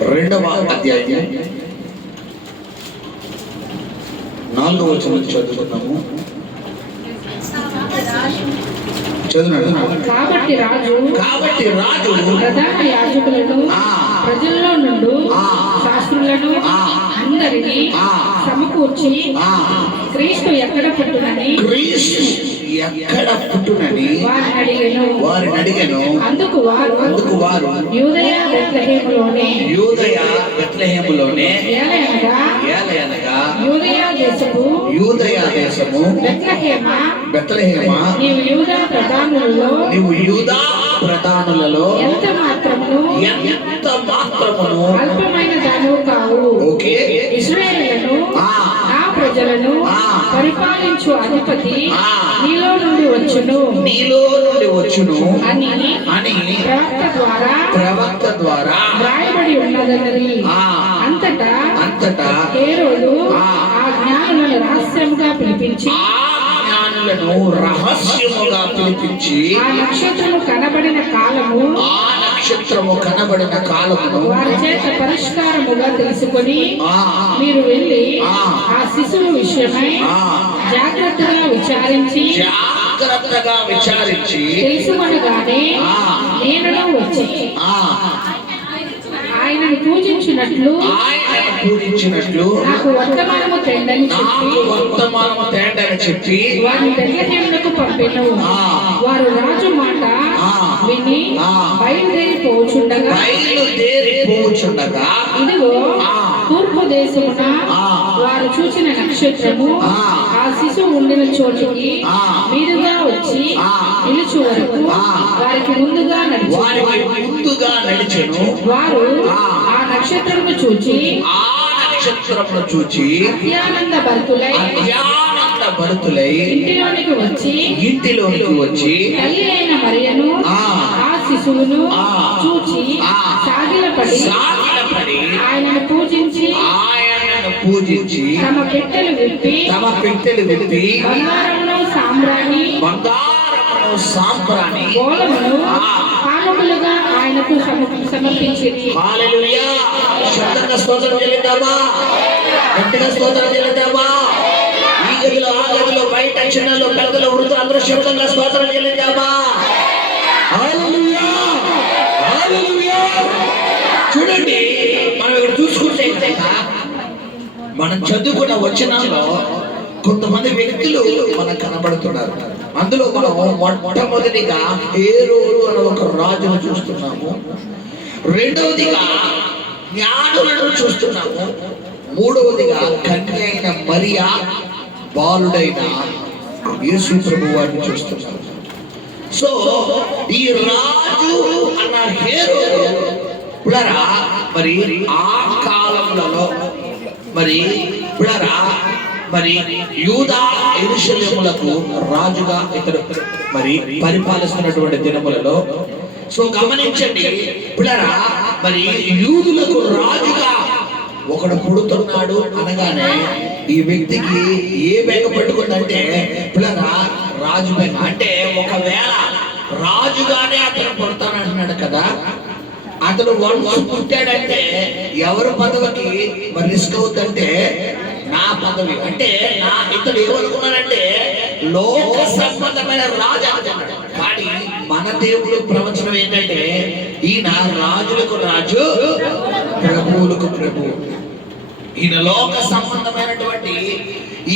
2వ అధ్యాయం 4వ వచనం చదువుకున్నాము. కాబట్టి రాజు ప్రధాన యాజకులను ప్రజల్లో నుండి శాస్త్రులను అందరినీ సమకూర్చి క్రీస్తు ఎక్కడ పుట్టునని వారిని అడిగాను. అందుకు వారు యూదయ బెత్లెహేములోనే ఏలయనగా యూదయ దేశము బెత్లెహేమ నీవు యూదా ప్రధానులలో ఎంత మాత్రమును అల్పమైన దానివి కావు. ఇశ్రాయేలును ఆ ప్రజలను పరిపాలించు అధిపతి నీలో నుండి వచ్చును అని ప్రవక్త ద్వారా రాయబడి ఉన్నదన్నది. అంతటా హేరోదు ఆ జ్ఞానులను రహస్యముగా పిలిపించి ఆ నక్షత్రము కనబడిన కాలము వారి చేత పరిష్కారముగా తెలుసుకొని మీరు వెళ్ళి ఆ శిశువు విషయమై జాగ్రత్తగా విచారించి తెలుసుకొనగానే నేను వచ్చి ఆయనను పూజించినట్లు నాకు వర్తమానము తేండని చెప్పి వారిని బెత్లెహేమునకు పంపెను. వారు రాజు మాట విని బయలుదేరిపోచుండగా ఇదిగో తూర్పు దేశమున వారు చూసిన నక్షత్రము ఆ శిశువు ఉండిన చోటుకి మీదుగా వచ్చి నిలుచు వరకు వారికి ముందుగా నడిచెను. వారు ఆ నక్షత్రమును చూచి అత్యానంద భరితులై ఇంటిలోనికి వచ్చి తల్లి అయిన మరియను ఆ శిశువును చూచి సాగిలపడి ఆయనను పూజించి తమ పెట్టెలు విప్పి బంగారమును సాంబ్రాణి గోళమును కానుకలుగా ఆయనకు సమర్పించింది. హల్లెలూయా. శబ్దంగా స్తోత్రం చెల్లిద్దామా? గట్టిగా స్తోత్రం చెల్లిద్దామా? ఈ గదిలో ఆ గదిలో బయట చిన్నలో పెద్దలో వృద్ధులు అందరూ శబ్దంగా స్తోత్రం చెల్లిద్దామా? హల్లెలూయా. హల్లెలూయా. చూడండి, మనం ఇక్కడ చూసుకుంటే మనం చదువుకున్న వచనాల్లో కొంతమంది వ్యక్తులు మనకు కనబడుతున్నారు. అందులో మనం మొట్టమొదటిగా హేరోదు అనే ఒక రాజును చూస్తున్నాము. రెండవదిగా జ్ఞానులను చూస్తున్నాము. మూడవదిగా కన్య అయిన మరియా బాలుడైన యేసు ప్రభు వారిని చూస్తున్నాము. సో ఈ రాజు అన్న హేరోదు మరి ఆ కాలంలో మరి యూదా యెరూషలేములకు రాజుగా ఇతడు మరి పరిపాలిస్తున్నటువంటి దినములలో సో గమనించండి పిల్లరా, మరి యూదులకు రాజుగా ఒకడు పుడుతున్నాడు అనగానే ఈ వ్యక్తికి ఏ బెంగ పట్టుకుందంటే పిల్లరా రాజు బెంగ. అంటే ఒకవేళ రాజుగానే అతను పుడతానంటున్నాడు కదా, అతను వంశం పుట్టాడంటే ఎవరి పదవికి మరి రిస్క్ అవుతుందంటే నా పదవి. అంటే ఇతడు ఏమనుకున్నాడంటే లోక సంబంధమైన రాజు అనుకున్నాడు. కానీ మన దేవుడు ప్రవచనం ఏంటంటే ఈయన రాజులకు రాజు, ప్రభువులకు ప్రభువు. ఈయన లోక సంబంధమైనటువంటి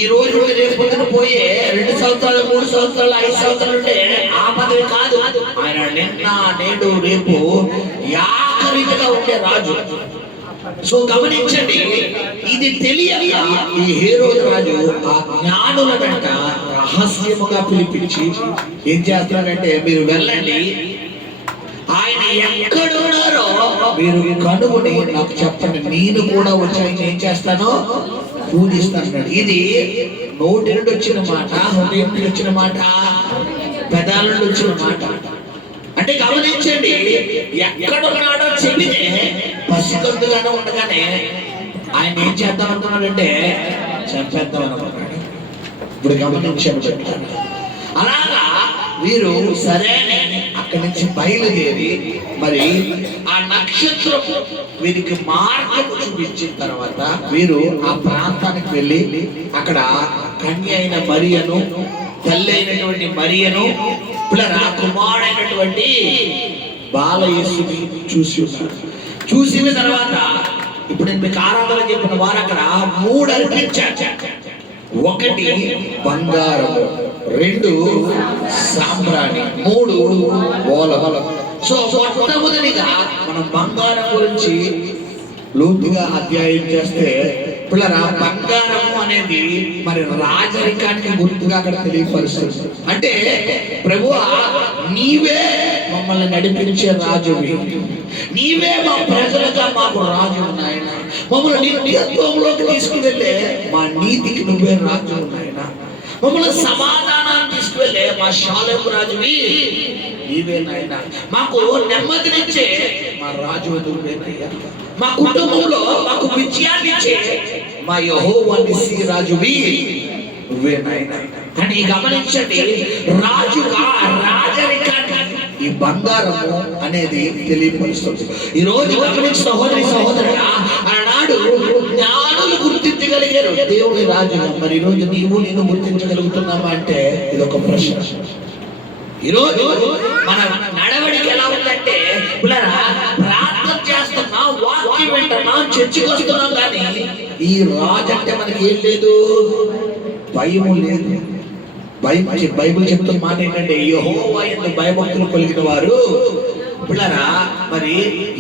ఈ రోజు రేపు పొద్దున పోయే 2 సంవత్సరాలు 3 సంవత్సరాలు 5 సంవత్సరాలు ఉంటే ఆ పదవి కాదు. ఆయన నిన్న నేడు రేపు ఏకరీతిగా ఉండే రాజు. సో గమనించండి, ఇది తెలియక ఈ హేరోదు రాజు ఆ జ్ఞానులనంట రహస్యముగా పిలిపించి ఏం చేస్తున్నాడంటే మీరు వెళ్ళండి, ఆయన ఎక్కడున్నారో మీరు కనుగొని నాకు చెప్పండి, నేను కూడా వచ్చి ఆయన ఏం చేస్తానో పూజిస్తాను. ఇది నోటి నుండి వచ్చిన మాట, హృదయం నుండి వచ్చిన మాట, పెదాల నుండి వచ్చిన మాట. అంటే గమనించండి, ఎక్కడున్నాడో చెబితే పసికందుగానే ఉండగానే ఆయన ఏం చేద్దాం అనుకున్నాడంటే చంపేద్దాం అనుకున్నాడు. ఇప్పుడు గమనించాను చెప్తాను. అలాగా వీరు సరే అక్కడి నుంచి బయలుదేరి మరి ఆ నక్షత్రం వీరికి మార్గం చూపించిన తర్వాత వీరు ఆ ప్రాంతానికి వెళ్ళి అక్కడ కన్య అయిన మరియను, తల్లి అయినటువంటి మరియను, పిల్లరా కుమారుడైనటువంటి బాలయేసుని చూసి ఉన్నారు. చూసిన తర్వాత ఇప్పుడు నేను మీకు ఆరాధన చెప్పిన వారు అక్కడ 3 అర్పించారు. 1 బంగారం, 2 సాంబ్రాణి, 3 ఓలవల. సో మొట్టమొదటిగా మనం బంగారం గురించి లోతుగా అధ్యయనం చేస్తే పిల్లరా బంగారము అనేది మరి రాజరికానికి గుర్తుగా అక్కడ తెలియపరుస్తుంది. అంటే ప్రభువా నీవే మమ్మల్ని నడిపించే రాజువి, నీవే మా ప్రజలుగా మాకు రాజు నాయన, మమ్మల్ని నిత్యత్వంలోకి తీసుకువెళ్ళే మా నీతికి నువ్వే రాజు నాయన, మమ్మల్ని సమాధానాన్ని తీసుకువెళ్ళే మా షాలేము రాజువి నీవే నాయన, మాకు నెమ్మదినిచ్చే మా రాజు నువ్వేనయ్యా, మా కుటుంబంలో మాకు విజయాన్ని ఇచ్చే మా యెహోవా నిస్సీ రాజువి నువ్వే నాయన అని గమనించండి. రాజుగా రాజరికాన్ని ఈ బంగారము అనేది తెలియపరుస్తుంది. ఈ రోజు గమనించిన సహోదరి సహోదరుడా, ఆనాడు జ్ఞానులు గుర్తించగలిగారు దేవుని రాజుగా. మరి ఈ రోజు నేను గుర్తించగలుగుతున్నామా అంటే ఇది ఒక ప్రశ్న. ఈరోజు మన నడవడికి ఎలా ఉందంటే ప్రార్థన చేస్తున్నా, వాక్యం వింటున్నా, చర్చికి వస్తున్నాం, కానీ ఈ రాజు అంటే మనకి ఏం లేదు, భయం లేదు. బైబిల్ చెప్తున్న మాట ఏంటంటే యెహోవా యందు భయభక్తులు కలిగిన వారు పిల్లరా మరి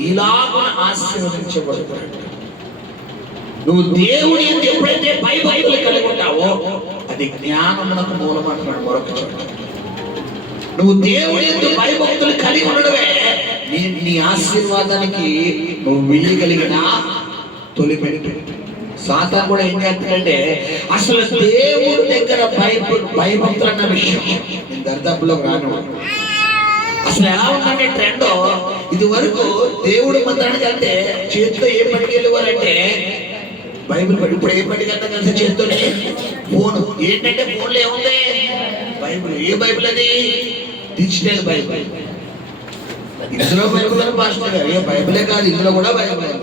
ఇలాగా ఆశీర్వదించబడతారు. నువ్వు దేవుని యందు ఎప్పుడైతే భయభక్తులు కలిగి ఉంటావో అది జ్ఞానమునకు మూలం అంటున్నాడు మరొక చోట. నువ్వు దేవుని యందు భయభక్తులు కలిగి ఉండడమే నీ ఆశీర్వాదానికి నువ్వు వేయగలిగిన తొలి మెట్టు. సాతాను కూడా ఏం చేస్తాడంటే అసలు దేవుడి దగ్గర భయభక్తులు అన్న విషయం నేను దరిదాపులోకి రాను. అసలు ఎలా ఉందంటే ట్రెండ్, ఇది వరకు దేవుడి మందిరానికి వెళ్తే చేతితో ఏం పట్టుకెళ్ళేవారంటే బైబిల్ పడి. ఇప్పుడు ఏం పట్టుకెళ్తా కలిసి చేతితోనే ఫోన్. ఏంటంటే ఫోన్లో ఏముంది, బైబిల్. ఏ బైబిల్ అది? Digital Bible. ఇందులో బైబిల్ అని పాస్టర్ గారు, ఏ బైబిలే కాదు, ఇందులో కూడా బైబిల్.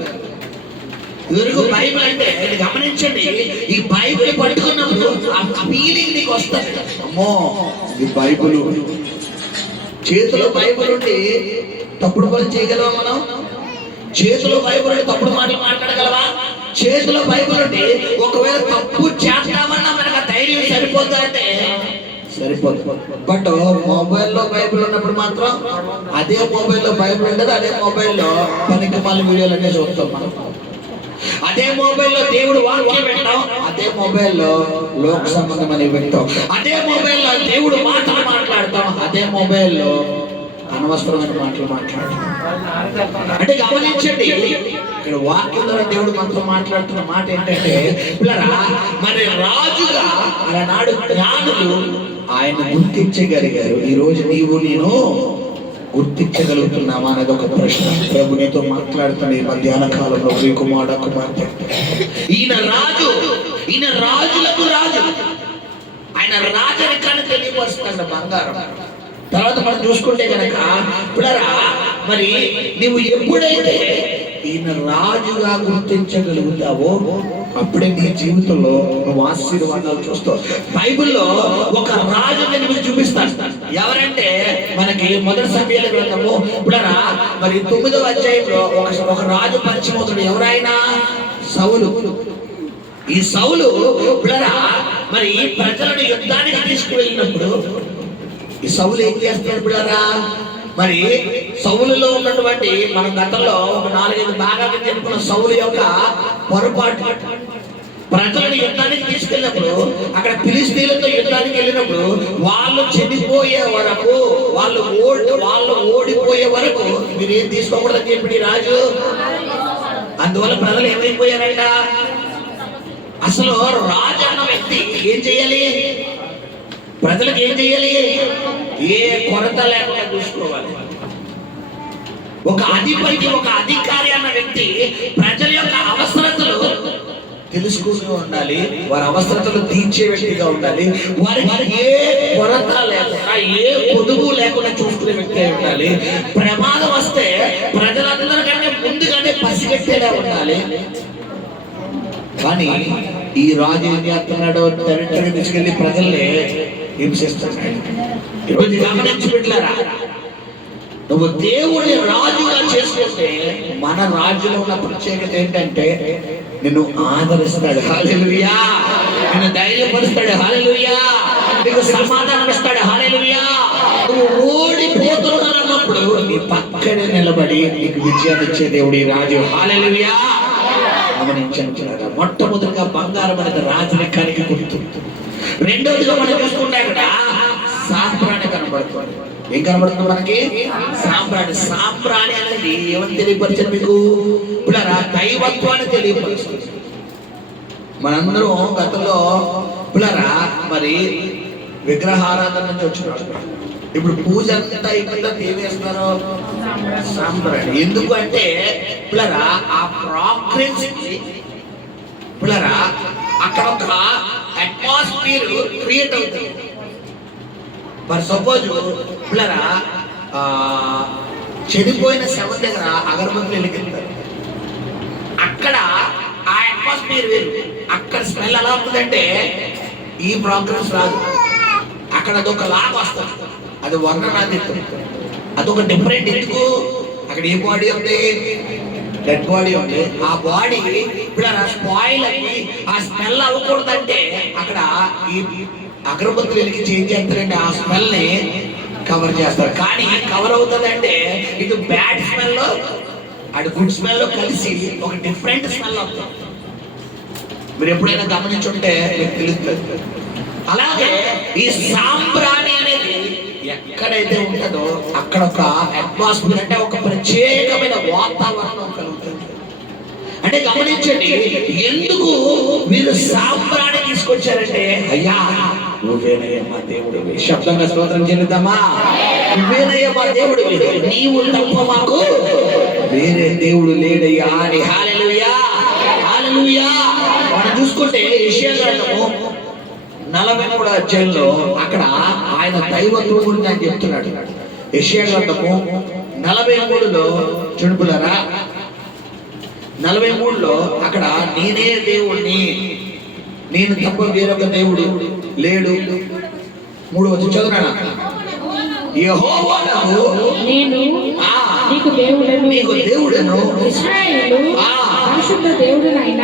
ఇదివరకు బైబిల్ అంటే గమనించండి, ఈ బైబిల్ పట్టుకున్నప్పుడు ఆ ఫీలింగ్ నీకు వస్తుంది, అమ్మో ఇది బైబిల్. చేతిలో బైబిల్ ఉండి తప్పుడు పనులు చేయగలవా మనం? చేతిలో బైబిల్ ఉండి తప్పుడు మాటలు మాట్లాడగలవా? చేతిలో బైబిల్ ఉండి ఒకవేళ తప్పు చేస్తామన్నా మనకు ధైర్యం సరిపోతా అంటే సరిపోదు. బట్ మొబైల్లో బైబిల్ ఉన్నప్పుడు మాత్రం అదే మొబైల్లో బైబిల్ ఉండదు, అదే మొబైల్లో పనికి మళ్ళీ వీడియోలు అన్నీ చూస్తాం మనం. అదే మొబైల్లో దేవుడు వాక్యం వింటాం, అదే మొబైల్లో లోక సంబంధమని వింటాం, అదే మొబైల్లో దేవుడు మాటలు మాట్లాడతాం, అదే మొబైల్లో అనవసరమైన మాటలు మాట్లాడతాం. అంటే గమనించండి, ఇక్కడ వాక్యం ద్వారా దేవుడు మనతో మాట్లాడుతున్న మాట ఏంటంటే పిల్లరా మరి రాజుగా ఆనాడు జ్ఞానులు ఆయన గుర్తించగలిగారు. ఈ రోజు నేను గుర్తించగలుగుతున్నామా అనేది ఒక ప్రశ్న. ప్రభు నీతో మాట్లాడుతున్న ఈ మధ్యాహ్న కాలంలో కుమార్తె ఈయన రాజు, ఈయన రాజులకు రాజు, ఆయన రాజరికాన్ని తెలియపరుస్తున్న బంగారం. తర్వాత మనం చూసుకుంటే కనుక పిల్లరా మరి నువ్వు ఎప్పుడైతే ఈయన రాజుగా గుర్తించగలుగుతావో అప్పుడే నీ జీవితంలో నువ్వు ఆశీర్వాదాలు చూస్తావు. బైబిల్లో ఒక రాజుని మీకు చూపిస్తాను. ఎవరంటే మనకి మొదటి సమయాల గ్రంథము పిల్లరా మరి 9వ అధ్యాయంలో ఒక రాజు పరిచయం అవుతాడు. ఎవరైనా సౌలు. ఈ సౌలు పిల్లరా మరి ప్రజలను యుద్ధానికి తీసుకువెళ్ళినప్పుడు ఈ సౌలు ఏం చేస్తాడు పిల్లరా? మరి సౌలులో ఉన్నటువంటి మన గతంలో ఒక 4-5 భాగాలు చెప్పుకున్న సౌలు యొక్క పొరపాటు. ప్రజలను యుద్ధానికి తీసుకెళ్ళినప్పుడు అక్కడ ఫిలిష్తీయులతో యుద్ధానికి వెళ్ళినప్పుడు వాళ్ళు చనిపోయే వరకు, వాళ్ళు ఓడిపోయే వరకు మీరు ఏం తీసుకోకూడదని చెప్పి రాజు. అందువల్ల ప్రజలు ఏమైపోయారంట? అసలు రాజు అన్న వ్యక్తి ఏం చేయాలి? ప్రజలకు ఏం చేయాలి? ఏ కొరత లేకుండా చూసుకోవాలి. ఒక అధిపతి, ఒక అధికారి అన్న వ్యక్తి ప్రజల యొక్క అవసరతలు తెలుసుకుంటూ ఉండాలి, వారి అవసరతలు తీర్చే వ్యక్తిగా ఉండాలి, వారికి ఏ కొరత లేకుండా ఏ పొదుపు లేకుండా చూసుకునే వ్యక్తి ఉండాలి. ప్రమాదం వస్తే ప్రజలందరికంటే పసిగట్టేలా ఉండాలి. కానీ ఈ రాజు ఏం చేస్తున్నాడు? టెరిటరీ తీసుకెళ్లి ప్రజల్ని హింసిస్తున్నాడు. ఈరోజు గమనించి పెట్టారా, నువ్వు దేవుడిని రాజుగా చేసుకుంటే మన రాజులో ఉన్న ప్రత్యేకత ఏంటంటే నిన్ను ఆదరిస్తాడు. హల్లెలూయా. నిన్ను ధైర్యపరుస్తాడు. హల్లెలూయా. నీకు సమాధానం ఇస్తాడు. హల్లెలూయా. నువ్వు ఓడిపోతున్నానన్నప్పుడు నీ పక్కనే నిలబడి నీకు విజయాన్ని ఇచ్చే దేవుడు ఈ రాజు. హల్లెలూయా. గమనించారు. మొట్టమొదటిగా బంగారం అనేది రాజరికానికి గుర్తు. రెండోదిగా మనం చూసుకుంటే అక్కడ సాంబ్రాణి కనబడుతుంది. ఏం కనబడుతుంది మనకి? సాంబ్రాణి. సాంబ్రాణి అనేది ఏమని తెలియపరిచారు మీకు? ఇప్పుడు దైవత్వాన్ని తెలియపరుస్తుంది. మనందరం గతంలో పిల్లరా మరి విగ్రహారాధన నుంచి వచ్చినాడు. ఇప్పుడు పూజ అంతా అయిపోయిందా ఏం వేస్తున్నారు? సాంబ్రాణి. ఎందుకు అంటే పిల్లరా ఆ ప్రాగ్రెన్స్ పిల్లరా అక్కడ ఒక అట్మాస్ఫియర్ క్రియేట్ అవుతుంది. మరి సపోజ్ పిల్లరా చెడిపోయిన శవం దగ్గర అగరబత్తులు వెలిగిస్తారు. అక్కడ ఆ అట్మాస్ఫియర్ వేరు. అక్కడ స్మెల్ ఎలా ఉంటుందంటే ఈ ప్రోగ్రెస్ రాదు. అక్కడ అదొక లాగా వస్తుంది. అది వర్ణనాతీతం. అదొక డిఫరెంట్. ఎందుకు? అక్కడ ఏ బాడీ ఉంది? డెడ్ బాడీ ఉంది. ఆ బాడీ ఇప్పుడు స్పాయిల్ అయ్యి ఆ స్మెల్ అవ్వకూడదంటే అక్కడ ఈ అగరబత్తులు వెలిగించి ఏం చేస్తారంటే ఆ స్మెల్ ని కవర్ చేస్తారు. కానీ కవర్ అవుతుందంటే ఇటు బ్యాడ్ స్మెల్ అటు గుడ్ స్మెల్ కలిసి ఒక డిఫరెంట్ స్మెల్ అవుతుంది. మీరు ఎప్పుడైనా గమనించుంటే మీకు తెలుస్తుంది. అలాగే ఈ సాంబ్రాణి అనేది ఎక్కడైతే ఉంటుందో అక్కడ ఒక అట్మాస్ఫియర్ అంటే ఒక ప్రత్యేకమైన వాతావరణం కలుగుతుంది. అంటే గమనించండి, ఎందుకు మీరు సాంబ్రాణి తీసుకొచ్చారంటే అయ్యా నువ్వేనయ్య మా దేవుడు. శబ్దంగా స్తోత్రం చెల్లిద్దామా? నువ్వేనయ్య మా దేవుడు, నీవు తప్ప మాకు వేరే దేవుడు లేడయ్యా అని. హల్లెలూయా. హల్లెలూయా. మనం చూసుకుంటే యెషయా గ్రంథము 43వ అధ్యాయంలో అక్కడ ఆయన దైవత్వం గురించి ఆయన చెప్తున్నాడు. యెషయా గ్రంథము 43లో చూడుపులారా 43లో అక్కడ నేనే దేవుణ్ణి, నేను తప్ప వేరొక దేవుడు లేడు. 3వ చదువునా? యెహోవాను నేను నీకు దేవుడను, ఇశ్రాయేలు పరిశుద్ధ దేవుడనైన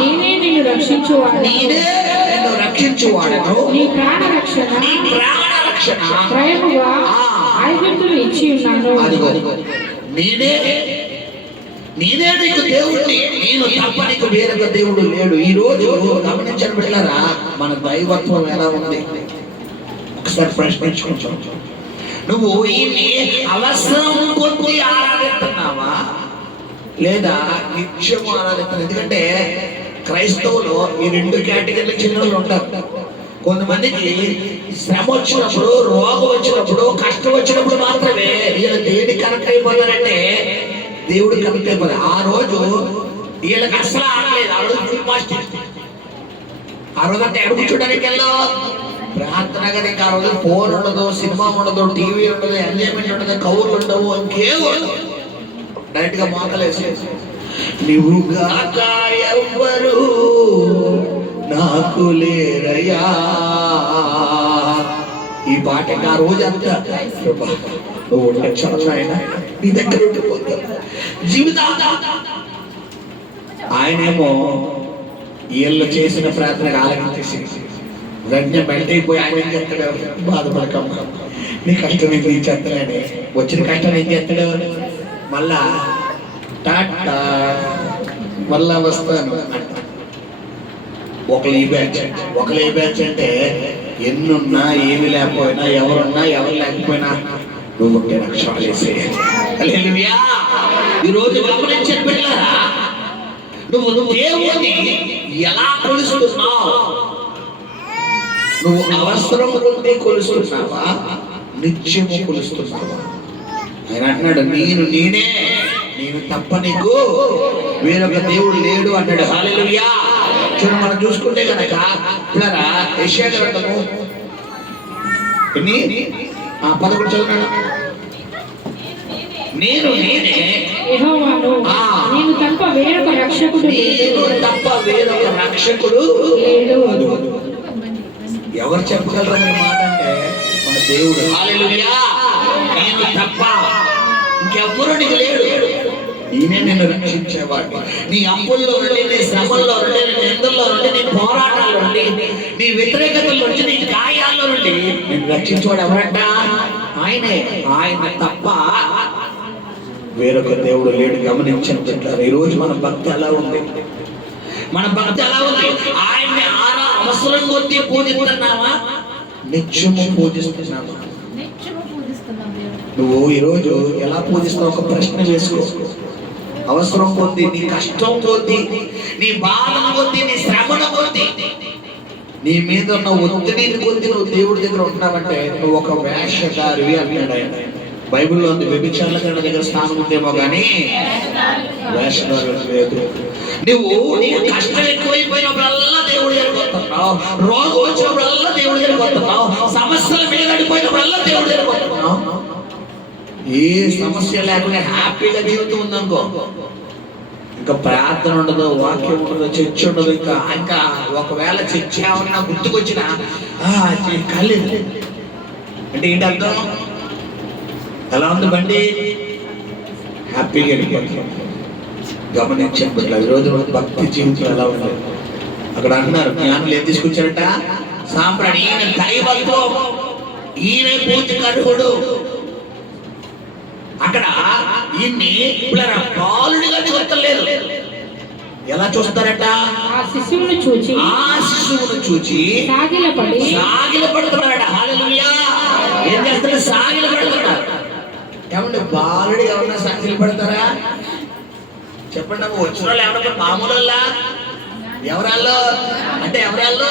నేనే నిన్ను రక్షించువాడను, నీ ప్రాణ రక్షణ ప్రేమగా ఐగుప్తులు ఇచ్చి ఉన్నాను. నేనే నీకు దేవుడిని, నేను తప్ప నీకు వేరొక దేవుడు లేడు. ఈ రోజు గమనించని బిడ్డలారా మన దైవత్వం ఎలా ఉంది ఒకసారి ప్రశ్నించుకుంటాం. నువ్వు ఈయన్ని అవసరం కొద్ది ఆరాధిస్తున్నావా లేదా నిత్యం ఆరాధిస్తున్నావు? ఎందుకంటే క్రైస్తవులు ఈ 2 కేటగిరీల చిన్నలు ఉంటారు. కొంతమందికి శ్రమ వచ్చినప్పుడు, రోగం వచ్చినప్పుడు, కష్టం వచ్చినప్పుడు మాత్రమే వీళ్ళు దేని కనెక్ట్ అయిపోతారంటే దేవుడు కనెక్ట్ అయిపోతారు. ఆ రోజు వీళ్ళకి అసలు ఆడలేదు. ఆ రోజు ఆ రోజు అంటే ఎడుగు చూడడానికి వెళ్ళావు ప్రార్థన కదా. ఇంకా ఆ రోజు ఫోన్ ఉండదు, సినిమా ఉండదు, టీవీ ఉండదు, ఎంజాయ్మెంట్ ఉండదు, కౌర్లు ఉండవు, ఇంకేం ఉండదు. డైరెక్ట్ గా మోకలేసి నీవు కాక ఎవ్వరు నాకు లేరయ్యా ఈ పాట. ఆ రోజు అంతా నువ్వు ఉండొచ్చు ఆయన నీ దగ్గర ఉండిపోతావు జీవితం. ఆయనేమో వీళ్ళు చేసిన ప్రార్థనకు ఆలకించేసి వెంటనే బయటైపోయి ఆయన ఏం చేస్తాడు? బాధపడకమ్మ, నీ కష్టం ఏం తీర్చేస్తాడని. వచ్చిన కష్టం ఏం చేస్తాడు? మళ్ళా టాటా మళ్ళా వస్తాను అంట. ఒకళ్ళు ఈ బ్యాచ్ అంటే ఎన్నున్నా ఏమి లేకపోయినా, ఎవరున్నా ఎవరు లేకపోయినా నువ్వు ఉంటే నాకు చాలు చేసేయాలి. హల్లెలూయా. ఈరోజు గమనించిన బిడ్డలారా, నువ్వు దేవుని ఎలా కొలుస్తున్నావు? నువ్వు అవసరం ఉంటే కొలుస్తున్నావా, నిత్యము కొలుస్తున్నావా? ఆయన అంటున్నాడు నేను తప్ప నీకు వేరొక దేవుడు లేడు అన్నాడు. హల్లెలూయా. చూడండి, మనం చూసుకుంటే కనుక పిల్లరా యెషయా గ్రంథము 11 చదువున్నాడు. నేనే యెహోవాను, నేను తప్ప వేరొక రక్షకుడు నేను తప్ప వేరొక రక్షకుడు లేడు. ఎవరు చెప్పగలరు ఈ మాట అంటే మన దేవుడు. హల్లెలూయా. నేను తప్ప ఇంకెవ్వరు నీకు లేడు. ఈయనే నిన్ను రక్షించేవాడు. నీ అప్పుల్లో నుండి, నీ శ్రమల్లో నుండి, నీ నిందల్లో నుండి, నీ పోరాటాల్లో నుండి, నీ వ్యతిరేకతల నుండి, నీ గాయాల్లో నుండి నిన్ను రక్షించేవాడు ఎవరంట? ఆయనే. ఆయన తప్ప వేరొక దేవుడు లేడు. గమనించారు. ఈ రోజు మన భక్తి ఎలా ఉంది? మన భక్తి ఎలా ఉంది? ఆయన్ని అవసరం కొద్దీ పూజిస్తున్నావా? నిత్యము పూజిస్తున్నావా? నువ్వు ఈరోజు ఎలా పూజిస్తావు? ఒక ప్రశ్న వేసుకో. అవసరం కొద్దీ, నీ కష్టం కొద్దీ, నీ బాధల కొద్దీ, నీ శ్రమల కొద్దీ, నీ మీద ఉన్న ఒత్తిడిని కొద్దీ నువ్వు దేవుడి దగ్గర ఉంటున్నావంటే నువ్వు ఒక వేషధారివి అన్నాడు ఆయన. బైబిల్లో ఉంది, వ్యభిచారుల దగ్గర స్థానం ఉందేమో కానీ వేషధారి లేదు. నువ్వు నీకు కష్టం ఎక్కువైపోయినప్పుడల్లా దేవుడి దగ్గరికి వస్తున్నావు, రోగం వచ్చినప్పుడల్లా దేవుడి దగ్గరికి వస్తున్నావు, సమస్యల మీద అడిపోయినప్పుడల్లా దేవుడి దగ్గరికి వస్తున్నావు. ఏ సమస్య లేకుండా హ్యాపీగా జీవితం ఉందనుకో, ఇంకా ప్రార్థన ఉండదు, వాక్యం ఉండదు, చర్చ ఉండదు. ఇంకా ఒకవేళ చర్చ ఏమన్నా గుర్తుకొచ్చినా కాలేదు అంటే ఏంటి అర్థం? ఎలా ఉంది బండి? హ్యాపీగా వెళ్ళిపోతాం. గమనించండి ఈరోజు భక్తి జీవితం ఎలా ఉంది? అక్కడ అంటున్నారు, జ్ఞానులు ఏం తీసుకొచ్చారట? సాంప్రాణి. ఈయన దైవత్వం, ఈయన పూజకరుడు. అక్కడ ఈయన్ని బాలుడిగా చూస్తలేదు. ఎలా చూస్తారట? ఆ శిశువును చూచి సాగిలపడుతున్నారట. హల్లెలూయా. ఏం చేస్తారు? సాగిలపడుతున్నారు. ఏమంటే బాలుడు ఎవరన్నా సాగిలు పడతారా? చెప్పండి. నాకు వచ్చిన వాళ్ళు ఎవరన్నా మామూలు ఎవరాల్లో అంటే ఎవరాల్లో?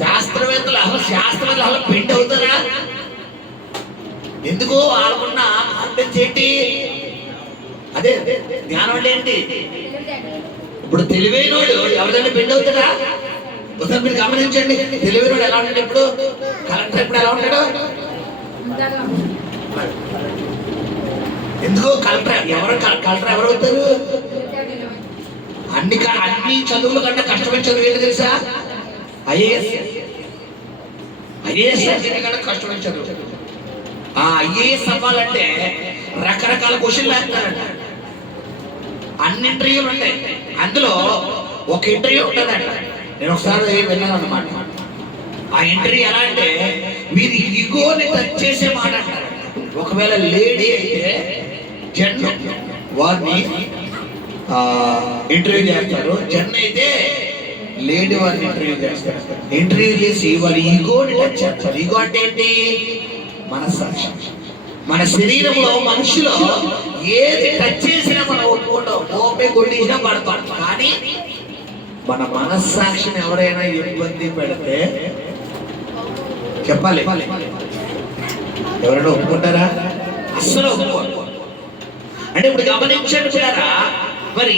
శాస్త్రవేత్తలు. అసలు శాస్త్రవేత్తలు అసలు పెండ్ అవుతారా? ఎందుకు? వాళ్ళకున్న కాన్ఫిడెన్స్ ఏంటి? అదే జ్ఞానం అంటే ఏంటి? ఇప్పుడు తెలివైనోడు ఎవరిదైనా బెండ్ అవుతాడా? ఒకసారి మీరు గమనించండి. తెలివైనోడు ఎలా ఉంటాడు? ఇప్పుడు కలెక్టర్ ఇప్పుడు ఎలా ఉంటాడు? ఎందుకు? కలెక్టర్ ఎవరు అవుతారు? అన్ని చదువుల కన్నా కష్టమైన చదువు ఏంటి తెలుసా? ఐఏఎస్ కన్నా కష్టమైన చదువు. ఆ ఐఏఎస్ అవ్వాలంటే రకరకాల క్వశ్చన్లు వేస్తారంట. అన్ని ఇంటర్వ్యూలు ఉంటాయి. అందులో ఒక ఇంటర్వ్యూ ఉంటుందంట. నేను ఒకసారి విన్నాను అన్నమాట. ఆ ఇంటర్వ్యూ ఎలా అంటే వీరి ఈగోని టచ్ చేసే మాట అంటారు. ఒకవేళ లేడీ అయితే జెన్ వారిని ఇంటర్వ్యూ చేస్తారు, జెన్ అయితే లేడీ వారిని ఇంటర్వ్యూ చేస్తారు. ఇంటర్వ్యూ చేసి వారి ఈగోని టచ్ చేస్తారు. ఈగో అంటే ఏంటి? మనస్సాక్షి. మన శరీరంలో మనుషులు ఏది టచ్ చేసినా మనం ఒప్పుకుంటాం, ఓపే కొట్టేసినా పడతాం. కానీ మన మనస్సాక్షిని ఎవరైనా ఇబ్బంది పెడితే చెప్పాలి, ఎవరైనా ఒప్పుకుంటారా? అస్సలు ఒప్పుకోరు. అంటే ఇప్పుడు గమనించండి పిల్లరా, మరి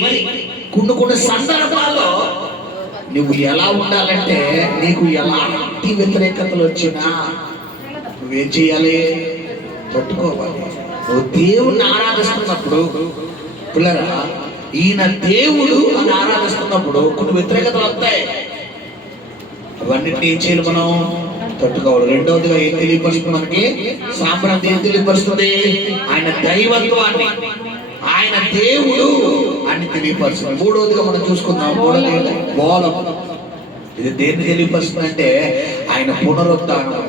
కొన్ని సందర్భాల్లో నువ్వు ఎలా ఉండాలంటే నీకు ఎలాంటి వ్యతిరేకతలు వచ్చినా నువ్వేం చేయాలి? పట్టుకోవాలి. నువ్వు దేవుణ్ణి ఆరాధిస్తున్నప్పుడు పిల్లరా, ఈయన దేవుడు అని ఆరాధిస్తున్నప్పుడు కొన్ని వ్యతిరేకతలు వస్తాయి. అవన్నిటిని ఏం చేయాలి? మనం తట్టుకోవాలి. రెండవదిగా ఏం తెలియపరుస్తుంది మనకి? సాంప్రదాయం ఏం తెలియపరుస్తుంది? ఆయన దైవత్వాన్ని, ఆయన దేవుడు అని తెలియపరుస్తుంది. మూడవదిగా మనం చూసుకుందాం. మూడవది బోలం. ఇది దేన్ని తెలియపరుస్తుంది అంటే ఆయన పునరుద్ధానం,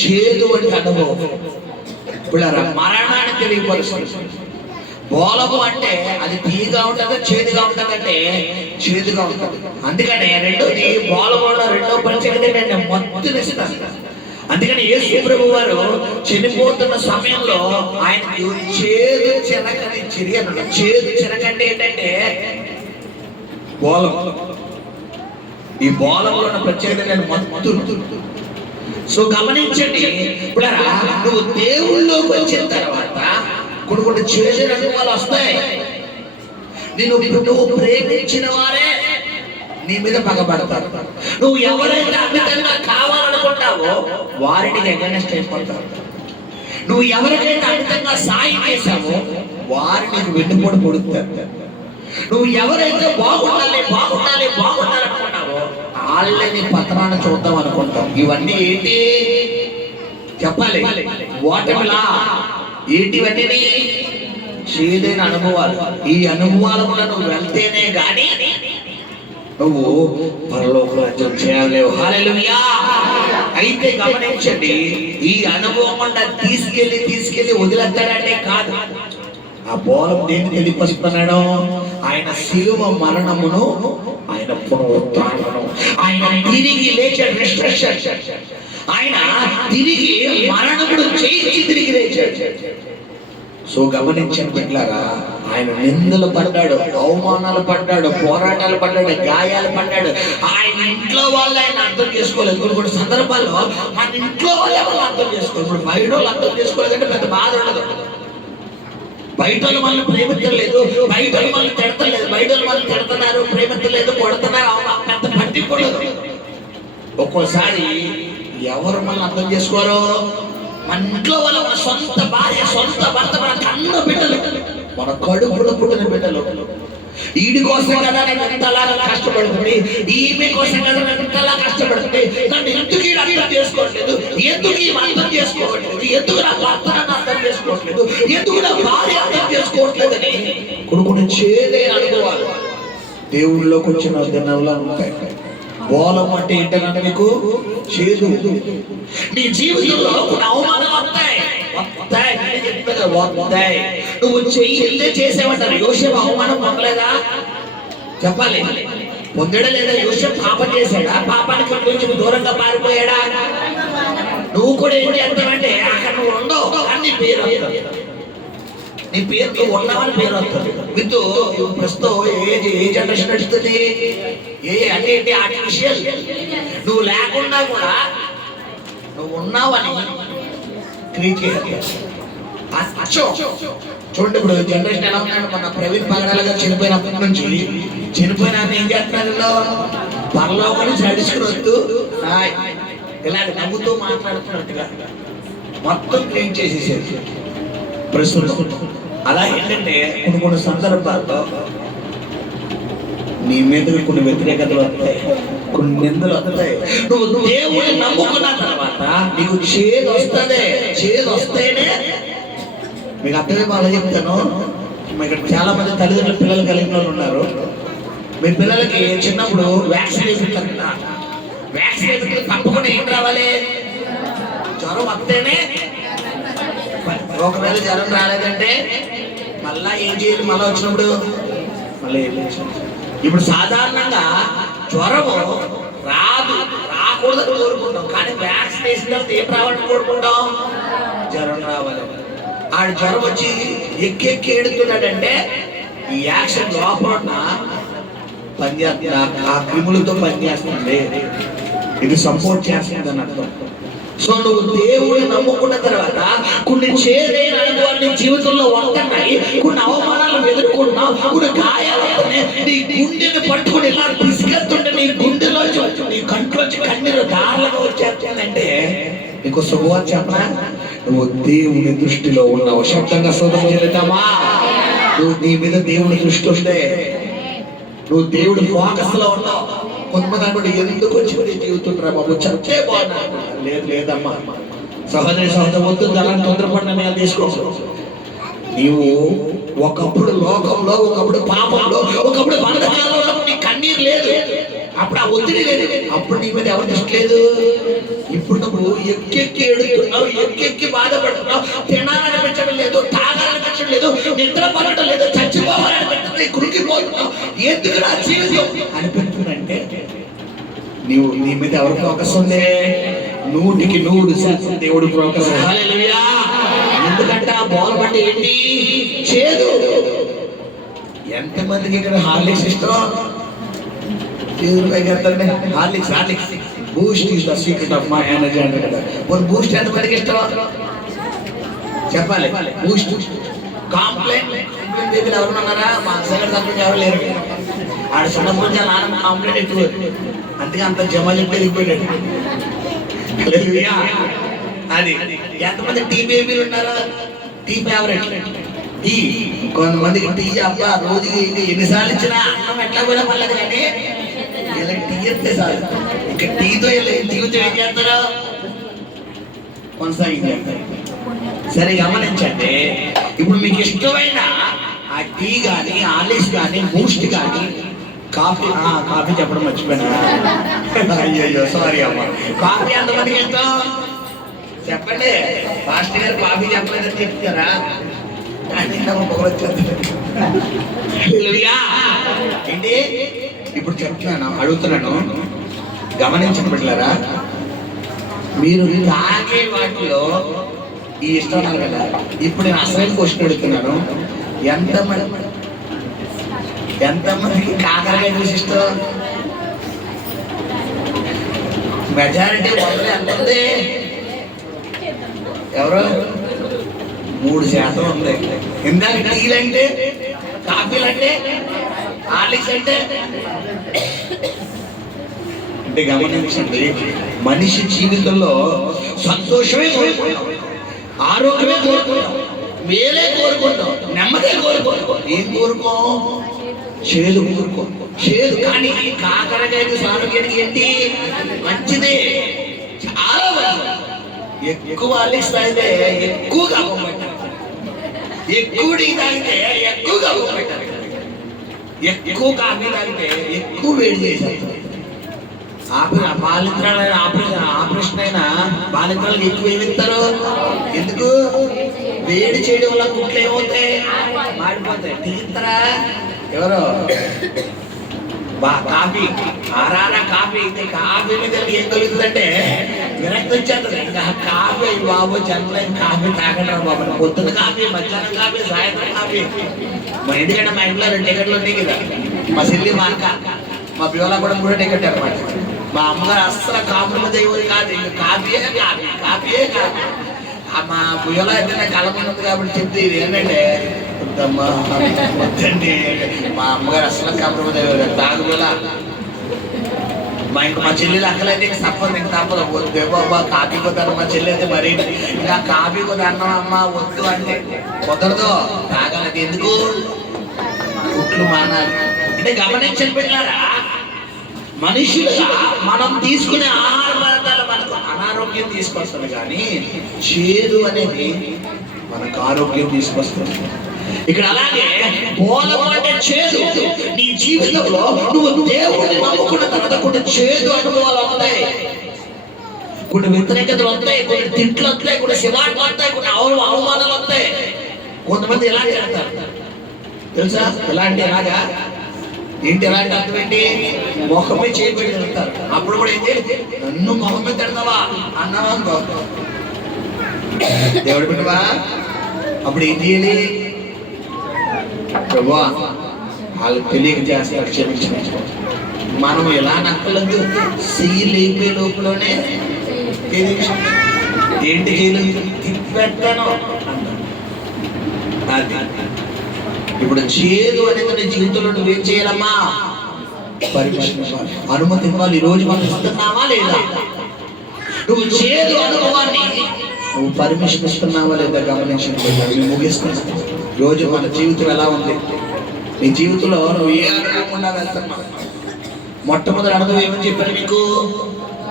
చేదు వంటి అనుభవం. పిల్లరా, మరణాన్ని తెలియపరుస్తుంది. బోలము అంటే అది తీయగా ఉంటుందా చేదుగా ఉంటుందంటే చేదుగా ఉంటుంది. అందుకని రెండోది బోలములో రెండో పరిచయం ఏంటంటే మత్తునిస్తుంది. అందుకని యేసు ప్రభు వారు చనిపోతున్న సమయంలో ఆయనకి చేదు చెనకని చిరిగాను. చేదు చెనక అంటే ఏంటంటే బోలం. ఈ బోలంలో ఉన్న ప్రత్యేకత నేను మత్తు. సో గమనించండి, ఇప్పుడు నువ్వు దేవుళ్ళలోకి వచ్చిన తర్వాత కొన్ని చేసిన అనుభవాలు వస్తాయి. నువ్వు ప్రేమించిన వారే నీ మీద పగబడతారు. నువ్వు ఎవరైతే అమితంగా కావాలనుకుంటావో వారిని అగైనెస్ట్ అయిపోతారు. నువ్వు ఎవరికైతే అమితంగా సాయం చేశావో వారిని వెన్నుపోటు పొడుస్తారు. నువ్వు ఎవరైతే బాగుండాలి బాగుండాలి బాగుండాలి అనుకున్నావో వాళ్ళే నీ పత్రాన్ని చూద్దాం అనుకుంటావు. ఇవన్నీ ఏంటి చెప్పాలి? ఓటమిలా ఏంటివన్నీ? చేదైన అనుభవాలు. ఈ అనుభవాల వల్ల నువ్వు వెళ్తేనే గాని నువ్వు పరలోక రాజ్యం చేయలేవు. హల్లెలూయా. అయితే గమనించండి, ఈ అనుభవం వల్ల తీసుకెళ్లి వదిలేస్తాడంటే కాదు. ఆ బోలం దేన్ని తెలియపరుస్తున్నాడు? ఆయన శిలువ మరణమును, ఆయన పునరుత్థానమును, ఆయన తిరిగి లేచాడు. రెస్ట్రక్షన్. ఆయన తిరిగి మరణమును చేయించి తిరిగి లేచాడు. సో గమనించిన బిడ్డలారా, ఆయన నిందలు పడ్డాడు, అవమానాలు పడ్డాడు, పోరాటాలు పడ్డాడు, గాయాలు పడ్డాడు. ఆయన ఇంట్లో వాళ్ళు ఆయన అర్థం చేసుకోలేదు. కొన్ని సందర్భాల్లో మన ఇంట్లో వాళ్ళే వాళ్ళు అర్థం చేసుకోలేదు. ఇప్పుడు బయట వాళ్ళు అర్థం చేసుకోలేదంటే పెద్ద బాధ ఉండదు. బయట వాళ్ళు మనల్ని ప్రేమించలేదు, బయట వాళ్ళు మనల్ని తిడతలేదు, బయట వాళ్ళు మనల్ని తిడుతున్నారు, ప్రేమించలేదు, కొడుతున్నారు, పెద్ద పట్టింపులేదు. ఒక్కోసారి ఎవరు మనల్ని అర్థం చేసుకోరు? మన ఇంట్లో వాళ్ళ, మన సొంత భార్య, సొంత భర్త, మన కన్న బిడ్డలు, మన కడుపులో పుట్టిన బిడ్డలు. ఈడి కోసం కదా నేను ఎంతలాగా కష్టపడుతుంది, ఈమె కోసం కదా నేను ఎంతలా కష్టపడుతుంది, నన్ను ఎందుకు ఈ అర్థం చేసుకోవట్లేదు, ఎందుకు ఈ అర్థం చేసుకోవట్లేదు, ఎందుకు నా భర్త నన్ను అర్థం చేసుకోవట్లేదు, ఎందుకు నా భార్య అర్థం చేసుకోవట్లేదని కొన్ని చేదైన అనుభవాలు దేవుళ్ళలోకి వచ్చిన దినంలో ఉంటాయి. బోలం అంటే ఏంటంటే నీకు చేదు. నీ జీవితంలో కొన్ని అవమానాలు వస్తాయి. నువ్వు చెయ్యిల్లే చేసేవంటారు. యోసేపు అవమానం పొందలేదా? చెప్పాలి, పొందడా లేదా? యోసేపు పాపం చేశాడా? పాపానికి కొంచెం దూరంగా పారిపోయాడా? నువ్వు కూడా ఏం చేస్తావంటే అక్కడ నువ్వు ఉండవు కానీ నీ పేరు నువ్వు ఉన్నావని పేరు వస్తుంది. విత్ ప్రస్తుతం ఏ జనరేషన్ నడుస్తుంది? అంటే ఏంటి? ఆర్టిఫిషియల్. నువ్వు లేకుండా కూడా నువ్వు ఉన్నావని క్రియేట్ చేయాలి. చూడండి, ఇప్పుడు జనరేషన్ ఎలా ఉన్నాడు? మన ప్రవీణ్ పగడాల గారు చనిపోయినప్పటి నుంచి చనిపోయిన ఏం చేస్తున్నారు? పరలోకం నడుచుకుని వద్దు ఇలా నవ్వుతూ మాట్లాడుతున్నట్టుగా మొత్తం క్రియేట్ చేసేసారు ప్రస్తుతం. అలా ఏంటంటే కొన్ని సందర్భాల్లో నీ మీద కొన్ని వ్యతిరేకతలు వస్తాయి, కొన్ని నిందలు వస్తాయి. నువ్వు దేవుడిని నమ్ముకున్న తర్వాత నీకు చేదు వస్తుంది. చేదు వస్తేనే మీకు అర్థమే బాగా చెప్తాను. ఇక్కడ చాలా మంది తల్లిదండ్రులు పిల్లలు కలిగిన వాళ్ళు ఉన్నారు. మీ పిల్లలకి చిన్నప్పుడు వ్యాక్సిన్ వేయించారు కదా, వ్యాక్సిన్ వేయించి తప్పకుండా ఏం రావాలి? జ్వరం వస్తేనే. ఒకవేళ జ్వరం రాలేదంటే మళ్ళా ఏం చేయాలి? మళ్ళీ వచ్చినప్పుడు మళ్ళీ ఇప్పుడు సాధారణంగా జ్వరము రాకూడదని కోరుకుంటాం, కానీ వ్యాక్సినేషన్ తర్వాత ఏం రావాలని కోరుకుంటాం? జ్వరం రావాలి. ఆ జ్వరం వచ్చి ఎక్కి ఏడుతున్నాడంటే ఈ యాక్షన్ లోపల పనిచేస్తుంది, ఆ క్రిములతో పనిచేస్తుంది, ఇది సపోర్ట్ చేస్తుంది అని అర్థం. సో నువ్వు దేవుడిని నమ్ముకున్న తర్వాత కొన్ని చేదైన అనుభవాన్ని జీవితంలో వస్తున్నాయి, కొన్ని అవమానాలు ఎదుర్కొంటున్నావు, కొన్ని గాయాలు నీ గుండెని పట్టుకుని ఇలా తీసుకెళ్తుంటే నీ గుండెలోంచి నీ కంట్లోంచి కన్నీరు దారులుగా వచ్చేస్తుందంటే నీకు శుభవార్త చెప్పనా? నువ్వు దేవుని దృష్టిలో ఉన్నావు. శబ్దంగా శోధన చేద్దామా? నువ్వు నీ మీద దేవుని దృష్టి ఉంటే నువ్వు దేవుడి ఫోకస్ లో ఉన్నావు. కొంతమంది అనుకోండి, ఎందుకు వచ్చి జీవితం రా బాబు చెప్తే బాగున్నా. లేదమ్మా సహోదరి వద్దు, అలాంటి తొందరపడిన నేను తీసుకోవచ్చు. నీవు ఒకప్పుడు లోకంలో, ఒకప్పుడు పాపంలో, ఒకప్పుడు బంధకాలంలో నీ కన్నీరు లేదు, అప్పుడు ఆ ఒత్తిడి లేదు, అప్పుడు నీ మీద ఎవరు దృష్టి లేదు. ఇప్పుడు నువ్వు ఎక్కెక్కి ఏడుతున్నావు, ఎక్కెక్కి బాధపడుతున్నావు, తినాలనిపించడం లేదు, తాగాలనిపించడం లేదు, నిద్ర పడటం లేదు, చచ్చిపోవాలనిపించడం, కురికిపోతున్నావు, ఎందుకు నా జీవితం అనిపిస్తుందంటే నీవు నీ మీద ఎవరు ఫోకస్ ఉంది? 100% దేవుడు ఫోకస్. హల్లెలూయా. ఎందుకంటే ఆ బోలం అంటే ఏంటి? చేదు. ఎంతమందికి ఇక్కడ హార్లిక్స్ ఇష్టం? Horlicks Boost is the secret of my energy అంటే కదా. బూస్ట్ ఎంతమందికి ఇష్టం చెప్పాలి? బూస్ట్. కాంప్లైంట్ బేబీలు ఎవరు ఉన్నారా? మా సంగతి తప్ప ఎవరు లేరు. ఆడ చిన్నప్పుడు చాలా ఆనందం. కాంప్లైంట్ ఎక్కువ, అందుకే అంత జమ చెప్పి వెళ్ళిపోయాడు. అది ఎంతమంది టీ బేబీలు ఉన్నారా? టీ ఫేవరెట్ టీ కొంతమందికి టీ అబ్బా రోజుకి ఎన్నిసార్లు ఇచ్చినా అన్నం ఎట్లా కూడా పర్లేదు కానీ ఇలా టీ ఇస్తే సార్ ఇంకా టీతో టీతో ఏం చేస్తారో కొనసాగించారు. సరే గమనించండి, ఇప్పుడు మీకు ఇష్టమైన ఆ టీ కానీ ఆలిస్ కానీ బూస్ట్ కానీ కాఫీ కాఫీ చెప్పడం మర్చిపోయినా, అయ్యో సారీ అమ్మ. కాఫీ ఎంతమందికి ఇష్టం చెప్పండి. మాస్టర్ గారు కాఫీ చెప్పలేదని చెప్తారా? ఏంటి ఇప్పుడు చెప్తున్నాను, అడుగుతున్నాను, గమనించండి బిడ్డలారా. మీరు తాగే వాటిలో ఈ ఇష్టం ఉన్నారు కదా. ఇప్పుడు నేను అసలు క్వశ్చన్ అడుగుతున్నాను, ఎంతమందికి కాకరకాయ జ్యూస్ ఇష్టం? మెజారిటీ మొదలు ఎంత ఉంది? ఎవరు? 3% ఉంది. ఇందాక టీలు అంటే, కాఫీలు అంటే, హార్లిక్స్ అంటే గమనించండి, మనిషి జీవితంలో సంతోషమే కోరుకుంటాం, ఆరోగ్యమే కోరుకుంటాం, మేలే కోరుకుంటాం, నెమ్మదే కోరుకుంటాం. ఏం కోరుకో? చేదు కోరుకో. చేదు. కానీ కాకరకాయ ఆరోగ్యానికి ఏంటి? మంచిదే, చాలా మంచిది. ఎక్కువ హార్లిక్స్ తాగితే ఎక్కువగా పెట్టారు, ఎక్కువ టీ తాగితే ఎక్కువగా పెట్టారు, ఎక్కువ కాఫీ తాగితే ఎక్కువ వేడి చేశారు. ఆపరేషన్ అయినా బాలింత్రాలకు ఎక్కువ ఏమిస్తారు? ఎందుకు? వేడి చేయడం వల్ల కుట్లు ఏమవుతాయి? మాడిపోతాయి. టీ ఇస్తారా? ఎవరు? Coffee ఆరారా coffee. కాఫీ మీద ఏం కలుగుతుందంటే విరక్తి వచ్చేస్తుంది. ఇంకా కాఫీ బాబు జనలేదు, కాఫీ తాగడం బాబు. పొద్దున కాఫీ, మధ్యాహ్నం కాఫీ, సాయంత్రం కాఫీ. ఎందుకంటే మా ఇంట్లో 2 టికెట్లు ఉన్నాయి కదా. మా చెల్లి, మా అక్క, మా పిల్లల కూడా 3 టికెట్ అనమాట. మా అమ్మగారు అస్సలు కాంప్రమైజ్ అయ్యేది కాదు. ఇంకా కాఫీయే కాఫీ, కాఫీయే కాఫీ. మా బుయ్యలో అయితే నాకు కలపని ఉంది కాబట్టి చెప్తే ఇది ఏంటంటే వద్దమ్మా వద్దండి. మా అమ్మగారు అస్సలు కాంప్రమైజ్ అయ్యేది తాగుబోలా. మా చెల్లెలు అక్కలైతే తప్పదు, ఇంక తప్పదు. వద్దే బాబా కాఫీ కొద్దాను. మా చెల్లి అయితే మరీ ఇంకా కాఫీ కొద్ది అన్నం అమ్మ వద్దు అంటే కుదరదు, తాగాలి. ఎందుకు? కుట్లు మానాలి. అంటే గమనించండి పిల్లారా, మనుషులుగా మనం తీసుకునే ఆహార పదార్థాలు మనకు అనారోగ్యం తీసుకొస్తుంది, కానీ చేదు అనేది మనకు ఆరోగ్యం తీసుకొస్తుంది. ఇక్కడ అలాగే బోధం అంటే చేదు. నీ జీవితంలో నువ్వు దేవుడిని నమ్ముకున్న తర్వాత కొన్ని చేదు అనుభవాలు వస్తాయి, కొన్ని వ్యతిరేకతలు వస్తాయి, కొన్ని తిట్లు వస్తాయి, కొన్ని శివాట్లు వస్తాయి, కొన్ని అవమానాలు వస్తాయి. కొంతమంది ఎలా చేస్తారు తెలుసా? ఎలాగా ఏంటి? ఎలాంటి అర్థం ఏంటి? మొహమే చేయబడి వెళ్తారు. అప్పుడు కూడా ఏంటి? నన్ను మొహమే తిడతావా అన్నావా అనుకో, దేవుడు బిడ్డవా, అప్పుడు ఏం చేయాలి? ప్రభువా వాళ్ళకి తెలియక చేస్తారు, క్షమించు. మనం ఎలా నక్కలేదు చెయ్యి లేపే లోపలనే ఏంటి చేయలేదు? తిప్పెట్టాను. ఇప్పుడు చేదు అనేది జీవితంలో నువ్వేం చేయాలమ్మా? పర్మిషన్ ఇవ్వాలి, అనుమతి ఇవ్వాలి. ఈ రోజు మనం ఇస్తున్నావా లేదా? నువ్వు చేదు అనుభవాన్ని నువ్వు పర్మిషన్ ఇస్తున్నావా లేదా గమనించండి. ముగిస్తున్నావు. రోజు మన జీవితం ఎలా ఉంది? నీ జీవితంలో నువ్వు ఏ అనుకోకుండా వెళ్తున్నావు? మొట్టమొదటి అనుభవం ఏమని చెప్పాను మీకు?